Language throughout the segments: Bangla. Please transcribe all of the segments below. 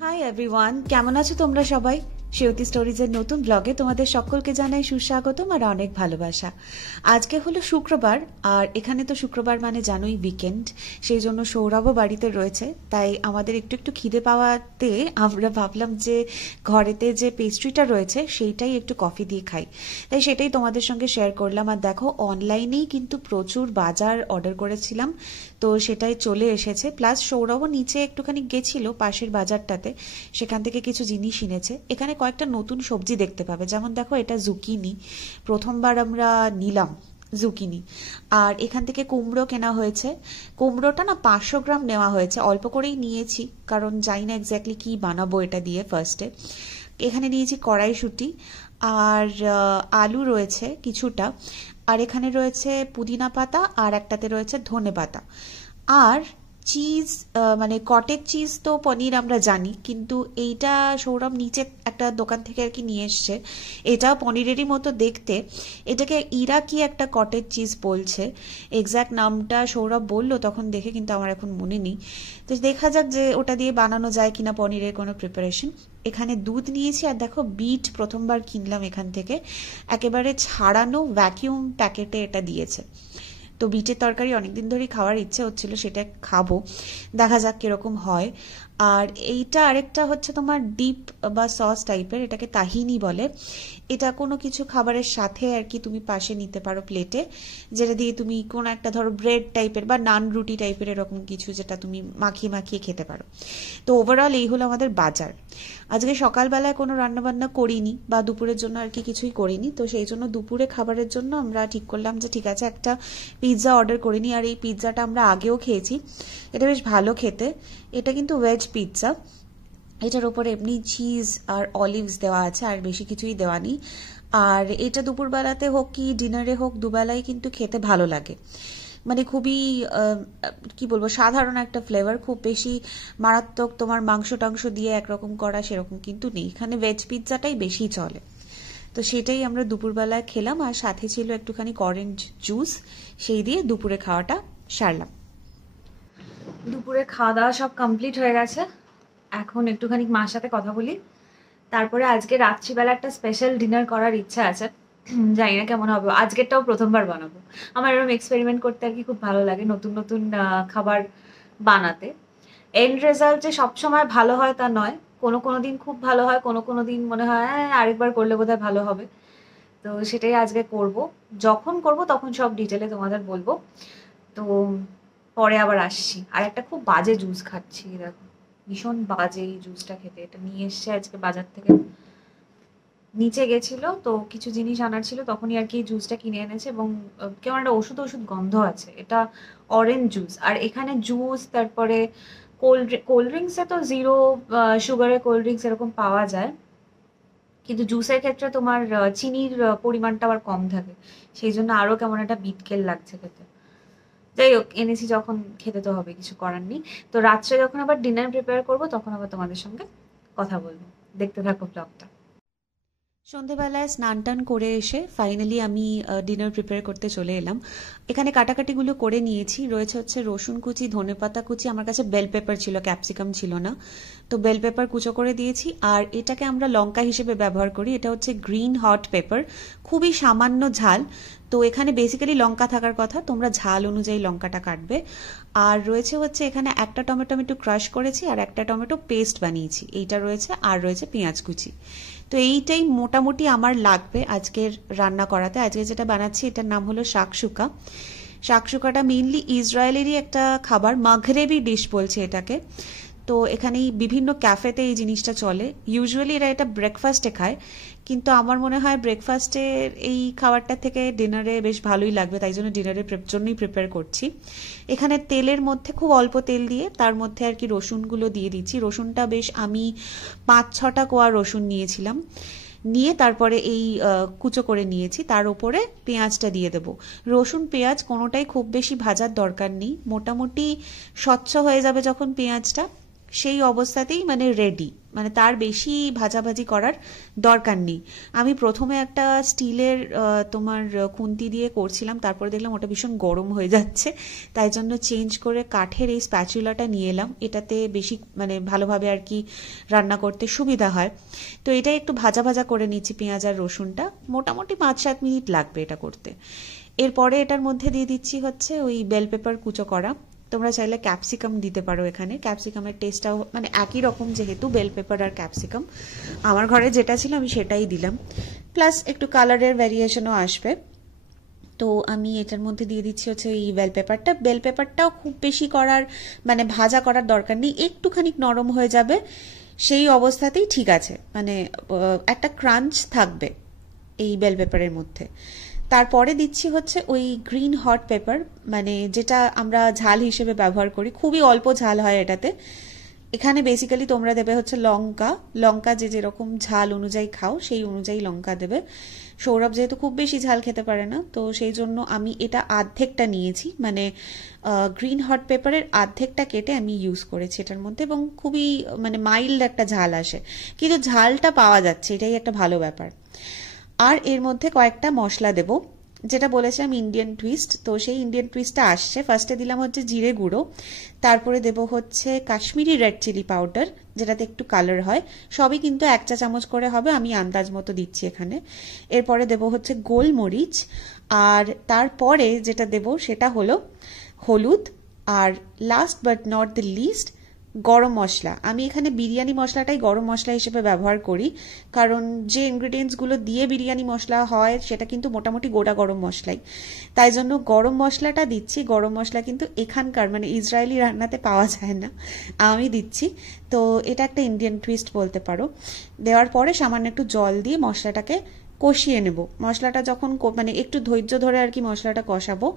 হাই এভরিওয়ান, কেমন আছো তোমরা সবাই? সেউতি স্টোরিজের নতুন ব্লগে তোমাদের সকলকে জানাই সুস্বাগতম আর অনেক ভালোবাসা। আজকে হলো শুক্রবার, আর এখানে তো শুক্রবার মানে জানোই উইকেন্ড, সেই জন্য সৌরভও বাড়িতে রয়েছে। তাই আমাদের একটু একটু খিদে পাওয়াতে আমরা ভাবলাম যে ঘরেতে যে পেস্ট্রিটা রয়েছে সেইটাই একটু কফি দিয়ে খাই। তাই সেটাই তোমাদের সঙ্গে শেয়ার করলাম। আর দেখো, অনলাইনেই কিন্তু প্রচুর বাজার অর্ডার করেছিলাম, তো সেটাই চলে এসেছে। প্লাস সৌরভও নিচে একটুখানি গেছিল পাশের বাজারটাতে, সেখান থেকে কিছু জিনিস এনেছে। এখানে কয়েকটা নতুন সবজি দেখতে পাবে, যেমন দেখো এটা জুকিনি, প্রথমবার আমরা নিলাম জুকিনি। আর এখান থেকে কুমড়ো কেনা হয়েছে। কুমড়োটা না 500 গ্রাম নেওয়া হয়েছে, অল্প করেই নিয়েছি কারণ জানি না এক্স্যাক্টলি কি বানাবো এটা দিয়ে ফার্স্টে। এখানে নিয়েছি কড়াইশুঁটি, আর আলু রয়েছে কিছুটা, আর এখানে রয়েছে পুদিনা পাতা, আর একটাতে রয়েছে ধনে পাতা। আর চিজ, মানে কটেজ চিজ তো পনির আমরা জানি, কিন্তু এইটা সৌরভ নিচে একটা দোকান থেকে আর কি নিয়ে এসছে। এটাও পনিরেরই মতো দেখতে। এটাকে ইরাকি একটা কটেজ চিজ বলছে। এক্স্যাক্ট নামটা সৌরভ বললো তখন দেখে, কিন্তু আমার এখন মনে নেই। তো দেখা যাক যে ওটা দিয়ে বানানো যায় কিনা পনিরের কোনো প্রিপারেশন। এখানে দুধ নিয়েছি, আর দেখো বিট প্রথমবার কিনলাম এখান থেকে, একেবারে ছাড়ানো ভ্যাকিউম প্যাকেটে এটা দিয়েছে। তো বিটের তরকারি অনেকদিন ধরেই খাওয়ার ইচ্ছে হচ্ছিল, সেটা খাবো, দেখা যাক কিরকম হয়। আর এইটা আরেকটা হচ্ছে তোমার ডিপ বা সস টাইপের, এটাকে তাহিনি বলে। এটা কোনো কিছু খাবারের সাথে আর কি তুমি পাশে নিতে পারো প্লেটে, যেটা দিয়ে তুমি কোনো একটা ধরো ব্রেড টাইপের বা নান রুটি টাইপের এরকম কিছু, যেটা তুমি মাখিয়ে মাখিয়ে খেতে পারো। তো ওভারঅল এই হলো আমাদের বাজার। আজকে সকালবেলায় কোনো রান্নাবান্না করিনি, বা দুপুরের জন্য আর কি কিছুই করিনি। তো সেই জন্য দুপুরে খাবারের জন্য আমরা ঠিক করলাম যে ঠিক আছে, একটা পিৎজা অর্ডার করে নিই। আর এই পিৎজাটা আমরা আগেও খেয়েছি, এটা বেশ ভালো খেতে। এটা কিন্তু ভেজ পিৎজা, এটার উপরে এমনি চিজ আর অলিভস দেওয়া আছে, আর বেশি কিছুই দেওয়া নেই। আর এটা দুপুরবেলাতে হোক কি ডিনারে হোক, দুবেলাই কিন্তু খেতে ভালো লাগে। মানে খুবই কি বলবো, সাধারণ একটা ফ্লেভার, খুব বেশি মারাত্মক তোমার মাংস টাংস দিয়ে একরকম করা সেরকম কিন্তু নেই। এখানে ভেজ পিৎজাটাই বেশি চলে। তো সেটাই আমরা দুপুরবেলায় খেলাম, আর সাথে ছিল একটুখানি অরেঞ্জ জুস, সেই দিয়ে দুপুরে খাওয়াটা সারলাম। দুপুরে খাওয়া দাওয়া সব কমপ্লিট হয়ে গেছে, এখন একটুখানি মার সাথে কথা বলি। তারপরে আজকে রাত্রিবেলা একটা স্পেশাল ডিনার করার ইচ্ছা আছে, জানি না কেমন হবে। আজকেরটাও প্রথমবার বানাবো। আমার এরকম এক্সপেরিমেন্ট করতে আর কি খুব ভালো লাগে, নতুন নতুন খাবার বানাতে। এন্ড রেজাল্ট যে সবসময় ভালো হয় তা নয়, কোনো কোনো দিন খুব ভালো হয়, কোনো কোনো দিন মনে হয় আরেকবার করলে বোধহয় ভালো হবে। তো সেটাই আজকে করব। যখন করব তখন সব ডিটেলে তোমাদের বলবো। তো পরে আবার আসছি। আর একটা খুব বাজে জুস খাচ্ছি, দেখো ভীষণ বাজে এই জুসটা খেতে। এটা নিয়ে এসছে আজকে বাজার থেকে, নিচে গেছিল তো কিছু জিনিস আনার ছিল, তখনই আর কি জুসটা কিনে এনেছে। এবং কেমন একটা ওষুধ ওষুধ গন্ধ আছে। এটা অরেঞ্জ জুস, আর এখানে জুস, তারপরে কোল্ড ড্রিঙ্কসে তো জিরো সুগারের কোল্ড ড্রিঙ্কস এরকম পাওয়া যায়, কিন্তু জুসের ক্ষেত্রে তোমার চিনির পরিমাণটা আবার কম থাকে, সেই জন্য আরো কেমন একটা বিটকেল লাগছে খেতে। যাই হোক, এনেছি যখন খেতে তো হবে, কিছু করার নেই। তো রাত্রে যখন আবার ডিনার প্রিপেয়ার করবো তখন আবার তোমাদের সঙ্গে কথা বলবো। দেখতে থাকো ব্লগটা। সন্ধেবেলায় স্নান টান করে এসে ফাইনালি আমি ডিনার প্রিপেয়ার করতে চলে এলাম। এখানে কাটাকাটিগুলো করে নিয়েছি। রয়েছে হচ্ছে রসুন কুচি, ধনেপাতা কুচি, আমার কাছে বেল পেপার ছিল, ক্যাপসিকাম ছিল না, তো বেল পেপার কুচো করে দিয়েছি। আর এটাকে আমরা লঙ্কা হিসেবে ব্যবহার করি, এটা হচ্ছে গ্রিন হট পেপার, খুবই সামান্য ঝাল। তো এখানে বেসিক্যালি লঙ্কা থাকার কথা, তোমরা ঝাল অনুযায়ী লঙ্কাটা কাটবে। আর রয়েছে হচ্ছে এখানে একটা টমেটো আমি একটু ক্রাশ করেছি, আর একটা টমেটো পেস্ট বানিয়েছি, এইটা রয়েছে। আর রয়েছে পেঁয়াজ কুচি। তো এইটাই মোটামুটি আমার লাগবে আজকের রান্না করাতে। আজকে যেটা বানাচ্ছি এটার নাম হলো শাকসুকা। শাকসুকাটা মেইনলি ইসরায়েলেরই একটা খাবার, মাগরেবি ডিশ বলছে এটাকে। তো এখানেই বিভিন্ন ক্যাফেতে এই জিনিসটা চলে। ইউজুয়ালি এরা এটা ব্রেকফাস্টে খায়, কিন্তু আমার মনে হয় ব্রেকফাস্টে এই খাবারটা থেকে ডিনারে বেশ ভালোই লাগবে, তাই জন্য ডিনারের জন্যই প্রিপেয়ার করছি। এখানে তেলের মধ্যে খুব অল্প তেল দিয়ে তার মধ্যে আর কি রসুনগুলো দিয়ে দিচ্ছি। রসুনটা বেশ আমি 5-6টা কোয়া রসুন নিয়েছিলাম, নিয়ে তারপরে এই কুচো করে নিয়েছি, তার উপরে পেঁয়াজটা দিয়ে দেবো। রসুন পেঁয়াজ কোনোটাই খুব বেশি ভাজার দরকার নেই, মোটামুটি স্বচ্ছ হয়ে যাবে যখন পেঁয়াজটা, সেই অবস্থাতেই মানে রেডি, মানে তার বেশি ভাজাভাজি করার দরকার নেই। আমি প্রথমে একটা স্টিলের তোমার খুন্তি দিয়ে করছিলাম, তারপরে দেখলাম ওটা ভীষণ গরম হয়ে যাচ্ছে, তাই জন্য চেঞ্জ করে কাঠের এই স্প্যাচুলাটা নিয়ে এলাম। এটাতে বেশি মানে ভালোভাবে আর কি রান্না করতে সুবিধা হয়। তো এটা একটু ভাজা ভাজা করে নিচ্ছি পেঁয়াজ আর রসুনটা, মোটামুটি 5-7 মিনিট লাগবে এটা করতে। এরপরে এটার মধ্যে দিয়ে দিচ্ছি হচ্ছে ওই বেল পেপার কুচো করা। তোমরা চাইলে ক্যাপসিকাম দিতে পারো, এখানে ক্যাপসিকামের টেস্টটাও মানে একই রকম, যেহেতু বেল পেপার আর ক্যাপসিকাম আমার ঘরে যেটা ছিল আমি সেটাই দিলাম, প্লাস একটু কালারের ভ্যারিয়েশনও আসবে। তো আমি এটার মধ্যে দিয়ে দিচ্ছি হচ্ছে এই বেল পেপারটা। বেল পেপারটাও খুব বেশি করার মানে ভাজা করার দরকার নেই, একটুখানি নরম হয়ে যাবে সেই অবস্থাতেই ঠিক আছে, মানে একটা ক্রাঞ্চ থাকবে এই বেল পেপারের মধ্যে। তারপরে দিচ্ছি হচ্ছে ওই গ্রিন হট পেপার, মানে যেটা আমরা ঝাল হিসেবে ব্যবহার করি, খুবই অল্প ঝাল হয় এটাতে। এখানে বেসিক্যালি তোমরা দেবে হচ্ছে লঙ্কা, লঙ্কা যে যেরকম ঝাল অনুযায়ী খাও সেই অনুযায়ী লঙ্কা দেবে। সৌরভ যেহেতু খুব বেশি ঝাল খেতে পারে না, তো সেই জন্য আমি এটা আর্ধেকটা নিয়েছি, মানে গ্রিন হট পেপারের আর্ধেকটা কেটে আমি ইউজ করেছি এটার মধ্যে, এবং খুবই মানে মাইল্ড একটা ঝাল আসে, কিন্তু ঝালটা পাওয়া যাচ্ছে, এটাই একটা ভালো ব্যাপার। আর এর মধ্যে কয়েকটা মশলা দেব, যেটা বলেছিলাম ইন্ডিয়ান টুইস্ট, তো সেই ইন্ডিয়ান টুইস্টটা আসছে। ফার্স্টে দিলাম হচ্ছে জিরে গুঁড়ো, তারপরে দেব হচ্ছে কাশ্মীরি রেড চিলি পাউডার, যেটাতে একটু কালার হয়, সবই কিন্তু 1 চা চামচ করে হবে, আমি আন্দাজ মতো দিচ্ছি এখানে। এরপরে দেব হচ্ছে গোলমরিচ, আর তারপরে যেটা দেব সেটা হলো হলুদ, আর last but not the least গরম মশলা। আমি এখানে বিরিয়ানি মশলাটাই গরম মশলা হিসেবে ব্যবহার করি, কারণ যে ইনগ্রিডিয়েন্টসগুলো দিয়ে বিরিয়ানি মশলা হয় সেটা কিন্তু মোটামুটি গোটা গরম মশলাই, তাই জন্য গরম মশলাটা দিচ্ছি। গরম মশলা কিন্তু এখানকার মানে ইসরায়েলি রান্নাতে পাওয়া যায় না, আমি দিচ্ছি। তো এটা একটা ইন্ডিয়ান টুইস্ট বলতে পারো। দেওয়ার পরে সামান্য একটু জল দিয়ে মশলাটাকে কষিয়ে নেব। মশলাটা যখন মানে একটু ধৈর্য ধরে আর কি মশলাটা কষাবো,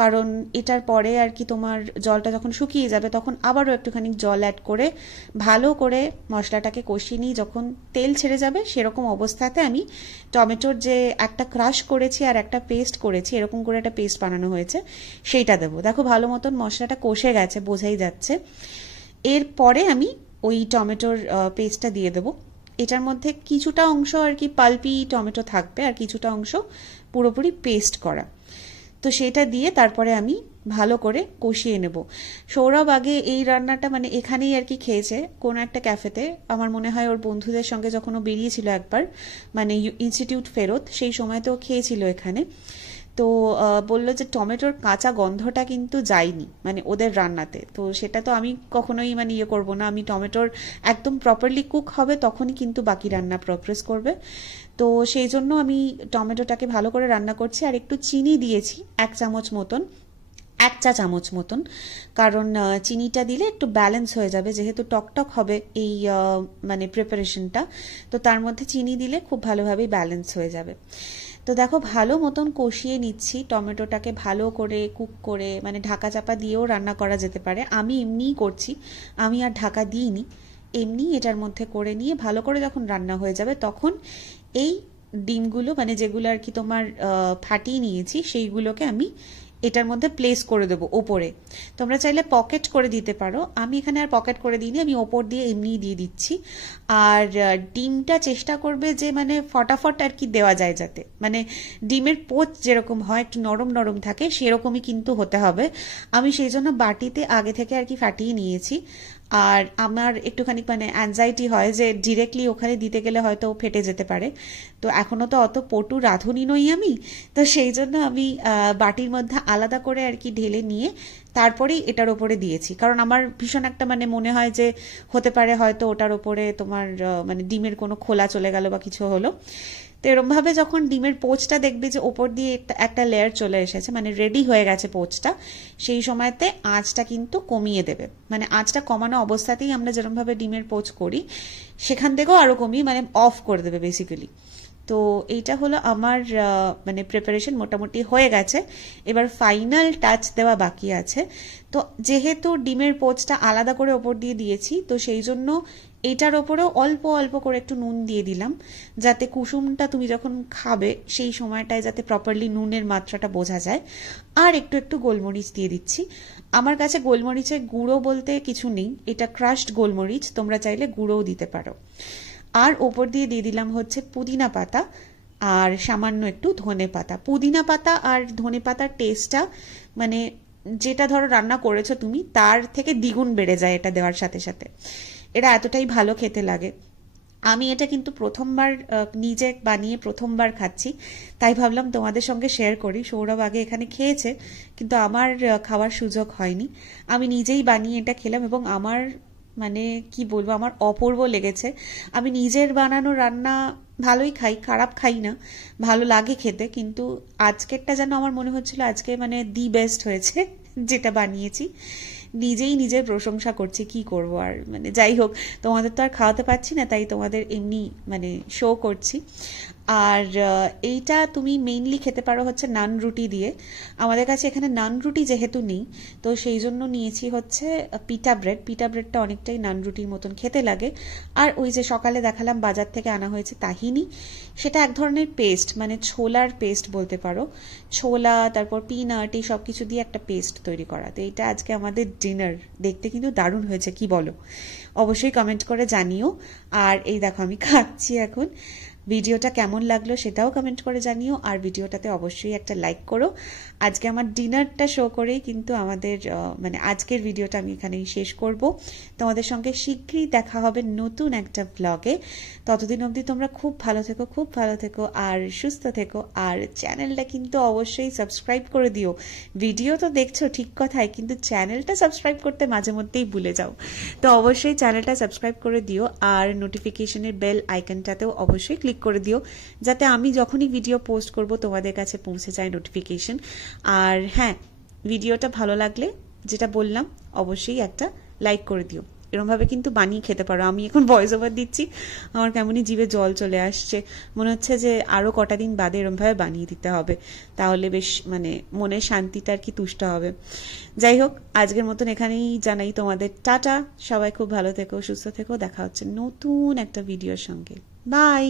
কারণ এটার পরে আর কি তোমার জলটা যখন শুকিয়ে যাবে তখন আবারও একটুখানি জল অ্যাড করে ভালো করে মশলাটাকে কষিয়ে নিই। যখন তেল ছেড়ে যাবে সেরকম অবস্থাতে আমি টমেটোর যে একটা ক্রাশ করেছি আর একটা পেস্ট করেছি, এরকম করে একটা পেস্ট বানানো হয়েছে, সেইটা দেবো। দেখো ভালো মতন মশলাটা কষে গেছে, বোঝাই যাচ্ছে। এরপরে আমি ওই টমেটোর পেস্টটা দিয়ে দেবো। এটার মধ্যে কিছুটা অংশ আর কি পাল্পি টমেটো থাকবে, আর কিছুটা অংশ পুরোপুরি পেস্ট করা। তো সেটা দিয়ে তারপরে আমি ভালো করে কষিয়ে নেব। সৌরভ আগে এই রান্নাটা মানে এখানেই আর কি খেয়েছে, কোনো একটা ক্যাফেতে, আমার মনে হয় ওর বন্ধুদের সঙ্গে যখন ও বেরিয়েছিল একবার, মানে ইনস্টিটিউট ফেরত, সেই সময় তো খেয়েছিল এখানে। তো বললো যে টমেটোর কাঁচা গন্ধটা কিন্তু যায়নি মানে ওদের রান্নাতে। তো সেটা তো আমি কখনোই মানে ইয়ে করবো না, আমি টমেটোর একদম প্রপারলি কুক হবে তখনই কিন্তু বাকি রান্না প্রগ্রেস করবে। তো সেই জন্য আমি টমেটোটাকে ভালো করে রান্না করছি, আর একটু চিনি দিয়েছি 1 চামচ মতন, 1 চা চামচ মতন, কারণ চিনিটা দিলে একটু ব্যালেন্স হয়ে যাবে, যেহেতু টকটক হবে এই মানে প্রিপারেশনটা, তো তার মধ্যে চিনি দিলে খুব ভালোভাবেই ব্যালেন্স হয়ে যাবে। তো দেখো ভালো মতন কষিয়ে নিচ্ছি টমেটোটাকে, ভালো করে কুক করে, মানে ঢাকা চাপা দিয়েও রান্না করা যেতে পারে, আমি এমনিই করছি, আমি আর ঢাকা দিইনি, এমনি এটার মধ্যে করে নিয়ে ভালো করে যখন রান্না হয়ে যাবে তখন এই ডিমগুলো মানে যেগুলো আর কি তোমার ফাটিয়ে নিয়েছি সেইগুলোকে আমি এটার মধ্যে প্লেস করে দেবো ওপরে। তোমরা চাইলে পকেট করে দিতে পারো, আমি এখানে আর পকেট করে দিইনি, আমি ওপর দিয়ে এমনিই দিয়ে দিচ্ছি। আর ডিমটা চেষ্টা করবে যে মানে ফটাফট আর কি দেওয়া যায়, যাতে মানে ডিমের পোচ যেরকম হয় একটু নরম নরম থাকে সেরকমই কিন্তু হতে হবে। আমি সেই জন্য বাটিতে আগে থেকে আর কি ফাটিয়ে নিয়েছি। আর আমার একটুখানি মানে অ্যাংজাইটি হয় যে ডিরেক্টলি ওখানে দিতে গেলে হয়তো ফেটে যেতে পারে, তো এখনো তো অত পটু রাঁধুনি নই আমি, তো সেই জন্য আমি বাটির মধ্যে আলাদা করে আর কি ঢেলে নিয়ে তারপরেই এটার ওপরে দিয়েছি, কারণ আমার ভীষণ একটা মানে মনে হয় যে হতে পারে হয়তো ওটার ওপরে তোমার মানে ডিমের কোনো খোলা চলে গেল বা কিছু হলো। তো এরমভাবে যখন ডিমের পোচটা দেখবে যে ওপর দিয়ে একটা লেয়ার চলে এসেছে, মানে রেডি হয়ে গেছে পোচটা, সেই সময়তে আঁচটা কিন্তু কমিয়ে দেবে, মানে আঁচটা কমানো অবস্থাতেই আমরা যেরমভাবে ডিমের পোচ করি সেখান থেকেও আরও কমিয়ে মানে অফ করে দেবে বেসিক্যালি। তো এইটা হলো আমার মানে প্রিপারেশন মোটামুটি হয়ে গেছে, এবার ফাইনাল টাচ দেওয়া বাকি আছে। তো যেহেতু ডিমের পোচটা আলাদা করে ওপর দিয়ে দিয়েছি, তো সেই জন্য এটার ওপরেও অল্প অল্প করে একটু নুন দিয়ে দিলাম, যাতে কুসুমটা তুমি যখন খাবে সেই সময়টায় যাতে প্রপারলি নুনের মাত্রাটা বোঝা যায়। আর একটু একটু গোলমরিচ দিয়ে দিচ্ছি। আমার কাছে গোলমরিচের গুঁড়ো বলতে কিছু নেই, এটা ক্রাশড গোলমরিচ, তোমরা চাইলে গুঁড়োও দিতে পারো। আর ওপর দিয়ে দিয়ে দিলাম হচ্ছে পুদিনা পাতা আর সামান্য একটু ধনে পাতা। পুদিনা পাতা আর ধনে পাতার টেস্টটা মানে যেটা ধরো রান্না করেছো তুমি তার থেকে দ্বিগুণ বেড়ে যায় এটা দেওয়ার সাথে সাথে, এটা এতটাই ভালো খেতে লাগে। আমি এটা কিন্তু প্রথমবার নিজে বানিয়ে প্রথমবার খাচ্ছি, তাই ভাবলাম তোমাদের সঙ্গে শেয়ার করি। সৌরভ আগে এখানে খেয়েছে কিন্তু আমার খাওয়ার সুযোগ হয়নি। আমি নিজেই বানিয়ে এটা খেলাম এবং আমার মানে কি বলবো, আমার অপূর্ব লেগেছে। আমি নিজের বানানো রান্না ভালোই খাই, খারাপ খাই না, ভালো লাগে খেতে, কিন্তু আজকেরটা যেন আমার মনে হচ্ছিল আজকে মানে দি বেস্ট হয়েছে যেটা বানিয়েছি। নিজেই নিজের প্রশংসা করছি, কি করব আর, মানে যাই হোক, তোমাদের তো আর খাওয়াতে পারছি না, তাই তোমাদের এমনি মানে শো করছি। আর এইটা তুমি মেইনলি খেতে পারো হচ্ছে নান রুটি দিয়ে। আমাদের কাছে এখানে নান রুটি যেহেতু নেই, তো সেই জন্য নিয়েছি হচ্ছে পিটা ব্রেড। পিটা ব্রেডটা অনেকটাই নান রুটির মতন খেতে লাগে। আর ওই যে সকালে দেখালাম বাজার থেকে আনা হয়েছে তাহিনি, সেটা এক ধরনের পেস্ট, মানে ছোলার পেস্ট বলতে পারো। ছোলা, তারপর পিনাট, এই সব কিছু দিয়ে একটা পেস্ট তৈরি করা। তো এটা আজকে আমাদের ডিনার। দেখতে কিন্তু দারুণ হয়েছে, কি বলো? অবশ্যই কমেন্ট করে জানিও। আর এই দেখো আমি খাচ্ছি এখন। ভিডিওটা কেমন লাগলো সেটাও কমেন্ট করে জানিও, আর ভিডিওটাতে অবশ্যই একটা লাইক করো। আজকে আমার ডিনারটা শো করেই কিন্তু আমাদের মানে আজকের ভিডিওটা আমি এখানেই শেষ করব। তোমাদের সঙ্গে শীঘ্রই দেখা হবে নতুন একটা ব্লগে। ততদিন অবধি তোমরা খুব ভালো থেকো, খুব ভালো থেকো আর সুস্থ থেকো। আর চ্যানেলটা কিন্তু অবশ্যই সাবস্ক্রাইব করে দিও। ভিডিও তো দেখছো ঠিক কথাই, কিন্তু চ্যানেলটা সাবস্ক্রাইব করতে মাঝে মধ্যেই ভুলে যাও। তো অবশ্যই চ্যানেলটা সাবস্ক্রাইব করে দিও, আর নোটিফিকেশনের বেল আইকনটাতেও অবশ্যই ক্লিক করে দিও, যাতে আমি যখনই ভিডিও পোস্ট করব তোমাদের কাছে পৌঁছে যায় নোটিফিকেশন। আর হ্যাঁ, ভিডিওটা ভালো লাগলে যেটা বললাম অবশ্যই একটা লাইক করে দিও। এরমভাবে কিন্তু বানিয়ে খেতে পারো। আমি এখন ভয়েস ওভার দিচ্ছি, আমার কেমনই জিভে জল চলে আসছে, মনে হচ্ছে যে আরও কটা দিন বাদে এরমভাবে বানিয়ে দিতে হবে, তাহলে বেশ মানে মনের শান্তিটা আর কি তুষ্ট হবে। যাই হোক, আজকের মতন এখানেই জানাই তোমাদের টাটা। সবাই খুব ভালো থেকো, সুস্থ থেকো। দেখা হচ্ছে নতুন একটা ভিডিওর সঙ্গে। বাই।